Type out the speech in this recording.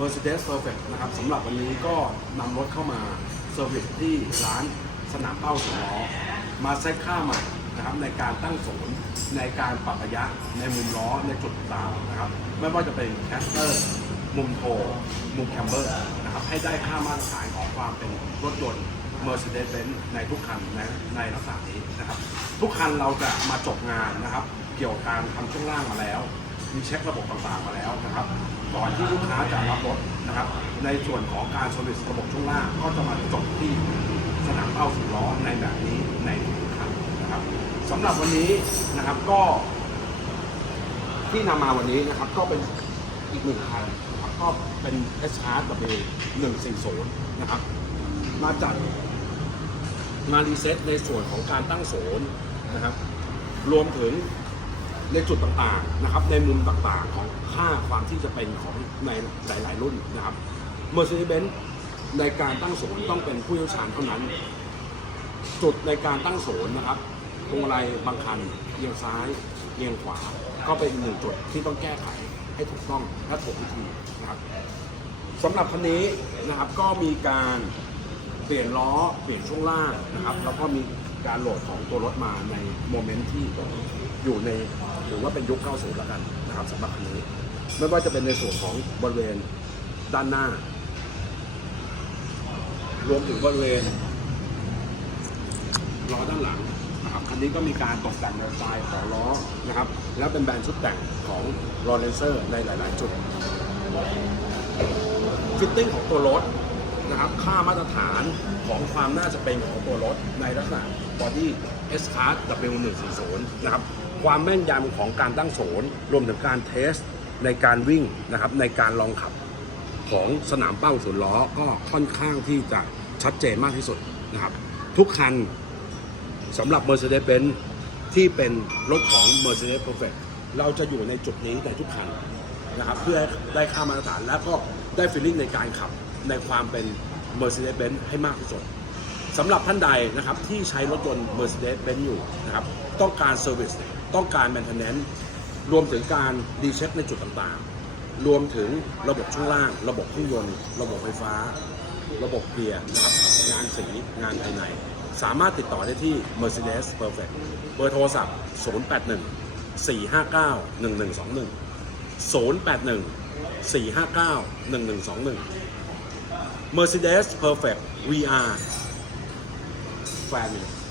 Mercedes Perfect นะครับสำหรับวันนี้ก็นำรถเข้ามาเซอร์วิสที่ร้านสนามเป้าสล้อมาเซตค่าใหม่นะครับในการตั้งศูนย์ในการปรับระยะในมุมล้อในจุดต่างนะครับ ไม่ว่าจะเป็นแคสเตอร์มุมโทมุมแคมเบอร์นะครับให้ได้ค่ามาตรฐานของความเป็นรถยนต์ Mercedes-Benz ในทุกคันในในลักษณะนี้นะครับ ทุกคันเราจะมาจบงานนะครับ เกี่ยวกับการทำช่วงล่างมาแล้ว มีเช็คระบบต่างๆมาแล้วนะครับก่อนที่ลูกค้าจะรับรถนะครับในส่วนของการสวิตระบบช่วงล่างก็จะมาจบที่สนามเป้าสิบล้อในแบบนี้ในทุกคันนะครับสำหรับวันนี้นะครับก็ ที่นำมาวันนี้นะครับก็เป็นอีกหนึ่งคันนะครับก็เป็น SRW 140นะครับมาจัดมารีเซ็ตในส่วนของการตั้งโซนนะครับรวมถึง ในจุดต่างๆนะครับในมุมต่างๆของค่าความที่จะเป็นของในหลาย ๆ รุ่นนะครับ Mercedes-Benz ในการตั้งโซนย์ต้องเป็นผู้เชี่ยวชาญเท่านั้น จุดในการตั้งโซนย์นะครับพวงมาลัยบางคันเอียงซ้ายเอียงขวา ก็เป็นอีกหนึ่งจุดที่ต้องแก้ไขให้ถูกต้องและถูกวิธีนะครับสำหรับคันนี้นะครับก็มีการเปลี่ยนล้อเปลี่ยนช่วงล่างนะครับแล้วก็มี การโหลดของตัวรถมาในโมเมนต์ที่อยู่ในหรือว่าเป็นยุค 90 แล้วกันนะครับสำหรับคันนี้ ไม่ว่าจะเป็นในส่วนของบริเวณด้านหน้า รวมถึงบริเวณล้อด้านหลังนะครับคันนี้ก็มีการตกแต่งในสไตล์ของล้อนะครับ แล้วเป็นแบรนด์ชุดแต่งของ r o l e n c e r ในหลาย ๆ จุดฟิตติ้งของตัวรถ นะครับค่ามาตรฐานของความน่าจะเป็นของตัวรถในลักษณะบอดี้ S Class W140 นะครับความแม่นยำของการตั้งโสนรวมถึงการเทสในการวิ่งนะครับในการลองขับของสนามเป้าศูนย์ล้อก็ค่อนข้างที่จะชัดเจนมากที่สุดนะครับทุกคันสำหรับ Mercedes-Benz ที่เป็นรถของ Mercedes Perfect เราจะอยู่ในจุดนี้ในทุกคันนะครับเพื่อได้ค่ามาตรฐานและก็ได้ฟีลลิ่งในการขับ ในความเป็น Mercedes-Benz ให้มากที่สุดสำหรับท่านใดนะครับที่ใช้รถยนต์ Mercedes-Benz อยู่นะครับต้องการเซอร์วิสต้องการ maintenance รวมถึงการดีเช็คในจุดต่างๆ รวมถึงระบบช่วงล่าง ระบบเครื่องยนต์ ระบบไฟฟ้า ระบบเกียร์นะครับงานสีงานภายใน สามารถติดต่อได้ที่ Mercedes Perfect เบอร์โทรศัพท์ 081 459 1121 081 459 1121 Mercedes Perfect. We VR Family